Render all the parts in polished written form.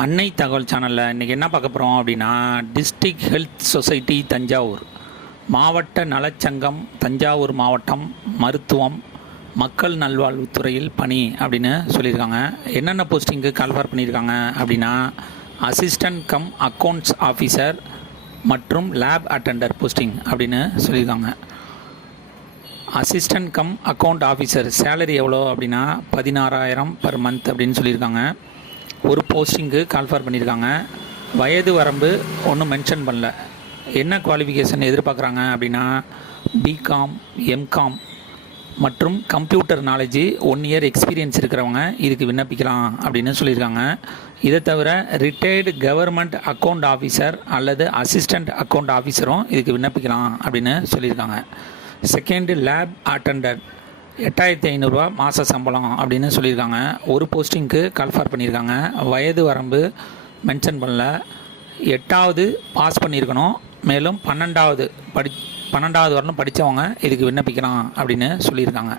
அன்னை தகவல் சேனலில் இன்றைக்கி என்ன பார்க்க போகிறோம் அப்படின்னா, டிஸ்ட்ரிக்ட் ஹெல்த் சொசைட்டி தஞ்சாவூர், மாவட்ட நலச்சங்கம் தஞ்சாவூர் மாவட்டம், மருத்துவம் மக்கள் நல்வாழ்வுத்துறையில் பணி அப்படின்னு சொல்லியிருக்காங்க. என்னென்ன போஸ்டிங்கு கால்ஃபார் பண்ணியிருக்காங்க அப்படின்னா, அசிஸ்டன்ட் கம் அக்கௌண்ட்ஸ் ஆஃபீஸர் மற்றும் லேப் அட்டெண்டர் போஸ்டிங் அப்படின்னு சொல்லியிருக்காங்க. Assistant cum account officer salary எவ்வளோ அப்படின்னா 16,000 பர் மந்த் அப்படின்னு சொல்லியிருக்காங்க. ஒரு போஸ்டிங்கு கால்ஃபார் பண்ணியிருக்காங்க. வயது வரம்பு ஒன்றும் மென்ஷன் பண்ணல. என்ன குவாலிஃபிகேஷன் எதிர்பார்க்குறாங்க அப்படின்னா, பிகாம், எம்காம் மற்றும் கம்ப்யூட்டர் நாலேஜு 1 இயர் எக்ஸ்பீரியன்ஸ் இருக்கிறவங்க இதுக்கு விண்ணப்பிக்கலாம் அப்படின்னு சொல்லியிருக்காங்க. இதை தவிர ரிட்டையர்டு கவர்மெண்ட் அக்கௌண்ட் ஆஃபீஸர் அல்லது அசிஸ்டண்ட் அக்கௌண்ட் ஆஃபீஸரும் இதுக்கு விண்ணப்பிக்கலாம் அப்படின்னு சொல்லியிருக்காங்க. செகண்டு லேப் அட்டெண்டர் 8,500 மாத சம்பளம் அப்படின்னு சொல்லியிருக்காங்க. ஒரு போஸ்டிங்க்கு கால்ஃபார் பண்ணியிருக்காங்க. வயது வரம்பு மென்ஷன் பண்ணல. 8வது பாஸ் பண்ணியிருக்கணும். மேலும் 12வது வரலும் படித்தவங்க இதுக்கு விண்ணப்பிக்கலாம் அப்படின்னு சொல்லியிருக்காங்க.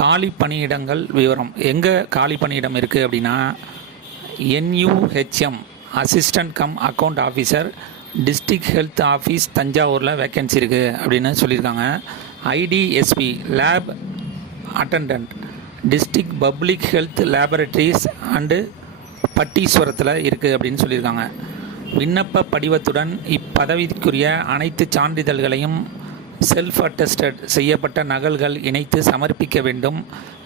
காலி பணியிடங்கள் விவரம், எங்கே காலி பணியிடம் இருக்குது அப்படின்னா, NUHM assistant cum account officer district health office தஞ்சாவூரில் வேக்கன்சி இருக்குது அப்படின்னு சொல்லியிருக்காங்க. IDSP lab attendant district public health laboratories and பட்டீஸ்வரத்தில் இருக்குது அப்படின்னு சொல்லியிருக்காங்க. விண்ணப்ப படிவத்துடன் இப்பதவிக்குரிய அனைத்து சான்றிதழ்களையும் செல்ஃப் அட்டஸ்டட் செய்யப்பட்ட நகல்கள் இணைத்து சமர்ப்பிக்க வேண்டும்.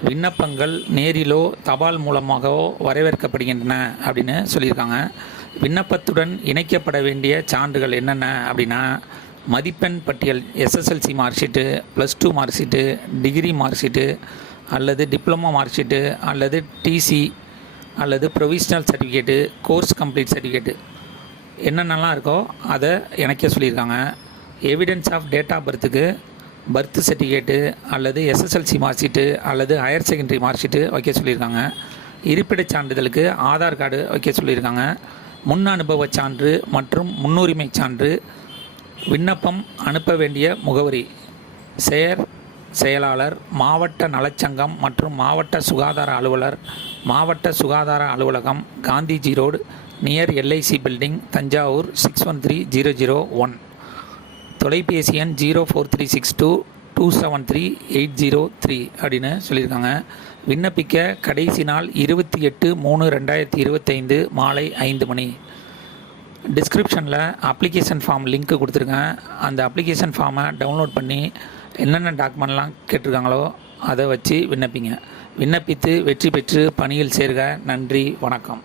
விண்ணப்பங்கள் நேரிலோ தபால் மூலமாகவோ வரவேற்கப்படுகின்றன அப்படின்னு சொல்லியிருக்காங்க. விண்ணப்பத்துடன் இணைக்கப்பட வேண்டிய சான்றுகள் என்னென்ன அப்படின்னா, மதிப்பெண் பட்டியல், SSLC mark sheet, +2 mark sheet, degree mark sheet அல்லது டிப்ளமோ மார்க் ஷீட்டு அல்லது TC அல்லது provisional certificate, course complete certificate என்னென்னலாம் இருக்கோ அதை இணைக்க சொல்லியிருக்காங்க. எவிடன்ஸ் ஆஃப் டேட் ஆஃப் பர்த்துக்கு பர்த் சர்டிஃபிகேட்டு அல்லது SSLC மார்க் ஷீட்டு அல்லது ஹையர் செகண்டரி மார்க் ஷீட்டு வைக்க சொல்லியிருக்காங்க. இருப்பிடச் சான்றிதழுக்கு ஆதார் கார்டு வைக்க சொல்லியிருக்காங்க. முன் அனுபவச் சான்று மற்றும் முன்னுரிமை சான்று. விண்ணப்பம் அனுப்ப வேண்டிய முகவரி: செயலாளர், மாவட்ட நலச்சங்கம் மற்றும் மாவட்ட சுகாதார அலுவலர், மாவட்ட சுகாதார அலுவலகம், Gandhiji road, near LIC building, Thanjavur 613001. தொலைபேசி எண் 04362273 அப்படின்னு சொல்லியிருக்காங்க. விண்ணப்பிக்க கடைசி நாள் 28/3/2025 மாலை 5 மணி. டிஸ்கிரிப்ஷனில் அப்ளிகேஷன் ஃபார்ம் லிங்க் கொடுத்துருக்கேன். அந்த அப்ளிகேஷன் ஃபார்மை டவுன்லோட் பண்ணி என்னென்ன டாக்குமெண்ட்லாம் கேட்டிருக்காங்களோ அதை வச்சு விண்ணப்பிங்க. விண்ணப்பித்து வெற்றி பெற்று பணியில் சேர்க. நன்றி, வணக்கம்.